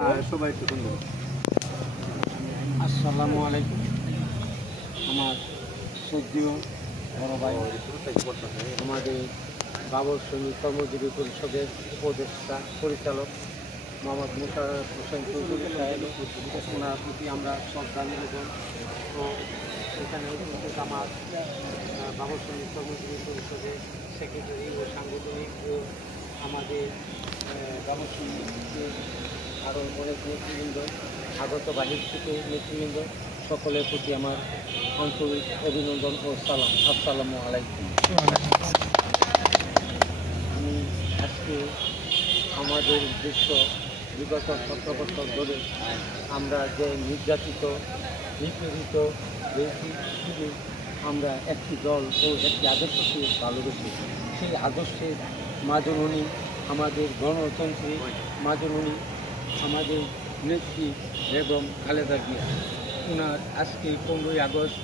সবাই একটু সুন্দর। আসসালামু আলাইকুম। আমার শ্রদ্ধেয় বড় ভাই, আমাদের বাবর শ্রমিক কর্মজীবী পরিষদের উপদেষ্টা পরিচালক মোহাম্মদ মোশাররফ হোসেন চৌধুরী সাহেব, ওনার প্রতি আমরা শ্রদ্ধা নিবেদন। তো এখানে উপস্থিত আমার বাবর শ্রমিক কর্মজীবী পরিষদের সেক্রেটারি ও সাংগঠনিক ও আমাদের বাবর শ্রমিকের আরও অনেক নেতৃবৃন্দ, আগত বাহির থেকে নেতৃবৃন্দ, সকলের প্রতি আমার আন্তরিক অভিনন্দন ও সালাম। আসসালামু আলাইকুম। আমি আজকে আমাদের উদ্দেশ্য বিগত 17 বছর ধরে আমরা যে নির্যাতিত নিপীড়িত হয়েছি, শুধু আমরা একটি দল ও একটি আদর্শকে ভালোবেসি। সেই আদর্শের মাজননী আমাদের গণতন্ত্রী মাজননী আমাদের নেত্রী বেগম খালেদা জিয়া। ওনার আজকে 15ই আগস্ট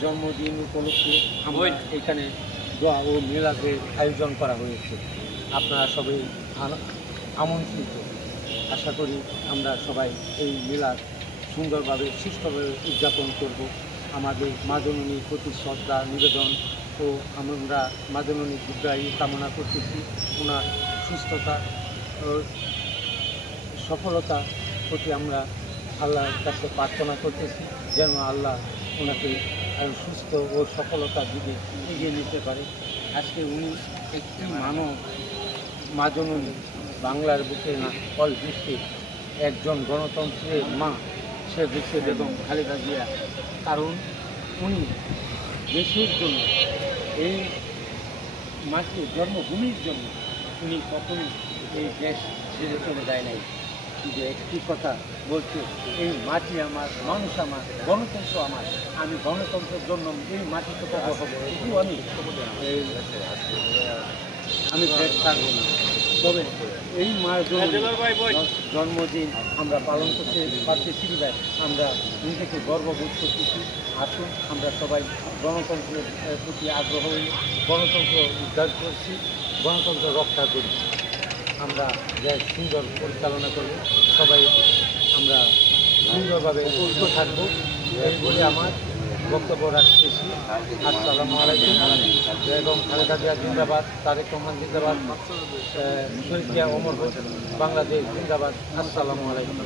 জন্মদিন উপলক্ষে আমরা এখানে দোয়া ও মিলাদের আয়োজন করা হয়েছে। আপনারা সবাই আমন্ত্রিত। আশা করি আমরা সবাই এই মিলাদ সুন্দরভাবে সুষ্ঠুভাবে উদযাপন করব। আমাদের মাজননীর প্রতি শ্রদ্ধা নিবেদন ও আমরা মাজননীর দীর্ঘায়ু কামনা করতেছি। ওনার সুস্থতা ও সফলতা প্রতি আমরা আল্লাহর কাছে প্রার্থনা করতেছি, যেন আল্লাহ ওনাকে সুস্থ ও সফলতার দিকে এগিয়ে নিতে পারে। আজকে উনি একটি মাজননী, বাংলার বুকে না অল বিশ্বে একজন গণতন্ত্রের মা, সে দেশে বেগম খালেদা জিয়া। কারণ উনি দেশের জন্য, এই মাটির জন্মভূমির জন্য উনি কখনই এই দেশ ছেড়ে চলে যায় নাই। কিন্তু একটি কথা বলছে, এই মাটি আমার, মানুষ আমার, গণতন্ত্র আমার, আমি গণতন্ত্রের জন্য এই মাটিতে পাবো হবো, এটিও আমি ব্রেক থাকবো না। তবে এই মার জন্মদিন আমরা পালন করতে পারতেছি, আমরা নিজেকে গর্ববোধ করতেছি। আসুন আমরা সবাই গণতন্ত্রের প্রতি আগ্রহ হই, গণতন্ত্র উদ্ধার করছি, গণতন্ত্র রক্ষা করি। আমরা যা সুন্দর পরিচালনা করব, সবাই আমরা সুন্দরভাবে ঐক্য থাকবো, এই বলে আমার বক্তব্য রাখতেছি। আসসালামু আলাইকুম। বেগম খালেদা জিয়া জিন্দাবাদ, তারেক রহমান জিন্দাবাদ, শহীদ জিয়া অমর হোসেন, বাংলাদেশ জিন্দাবাদ। আসসালামু আলাইকুম।